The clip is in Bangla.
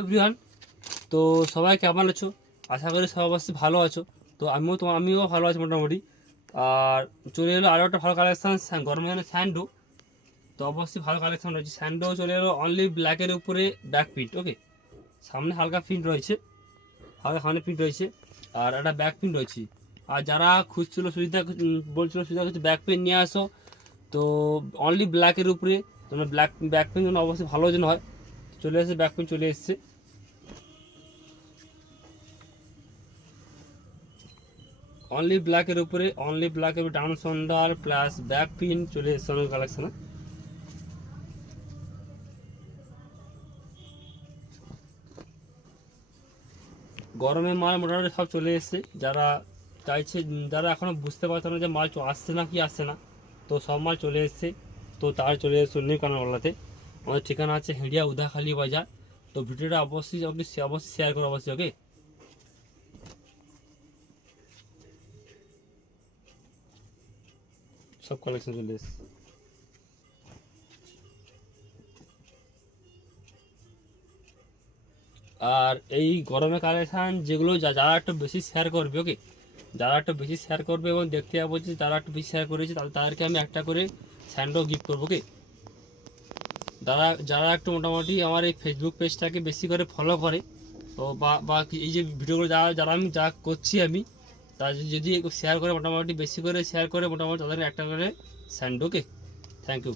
এভরিওয়ান, তো সবাই কেমন আছো? আশা করি সবাই অবশ্যই ভালো আছো। তো আমিও ভালো আছি মোটামুটি। আর চলে এলো আরও একটা ভালো কালেকশান, গরমের জন্য স্যান্ডো। তো অবশ্যই ভালো কালেকশান রয়েছে। স্যান্ডো চলে এলো অনলি ব্ল্যাকের উপরে ব্যাক প্রিন্ট। ওকে, সামনে হালকা প্রিন্ট রয়েছে, হালকা সামনে প্রিন্ট রয়েছে, আর একটা ব্যাক প্রিন্ট রয়েছে। আর যারা খুঁজছিল বলছিল সুবিধা কিছু ব্যাক প্রিন্ট নিয়ে আসো, তো অনলি ব্ল্যাকের উপরে তোমরা ব্যাক প্রিন্ট অবশ্যই ভালো যেন হয়। চলে এসেছে ব্যাক প্রিন্ট, চলে এসেছে অনলি ব্ল্যাকের উপরে ডাউন সন্ডার প্লাস ব্যাক পিন চলে এসছে অনেক কালেকশনে। গরমে মাল মোটামুটি সব চলে এসছে। যারা চাইছে, যারা এখনো বুঝতে পারছে না যে মাল আসছে না কি আসছে না, তো সব মাল চলে এসছে। তো তার চলে এসছে নিউ কানাওয়ালাতে। আমাদের ঠিকানা আছে হেঁড়িয়া উদাখালি বাজার। তো ভিডিওটা অবশ্যই শেয়ার করো অবশ্যই। ওকে, সব কালেকশন চলে এসছে। আর এই গরমে কালেকশান যেগুলো যারা একটু বেশি শেয়ার করবে, ওকে, যারা একটু বেশি শেয়ার করবে এবং দেখতে যাবো যে যারা একটু বেশি শেয়ার করেছে তাদেরকে আমি একটা করে স্যান্ডো গিফট করবো। ওকে, যারা যারা একটু মোটামুটি আমার এই ফেসবুক পেজটাকে বেশি করে ফলো করে, তো বা এই যে ভিডিওগুলো যারা আমি যা করছি আমি, তারা যদি শেয়ার করে, মোটামুটি বেশি করে শেয়ার করে, মোটামুটি তাদের একটা করে স্যান্ডো। Okay, thank you.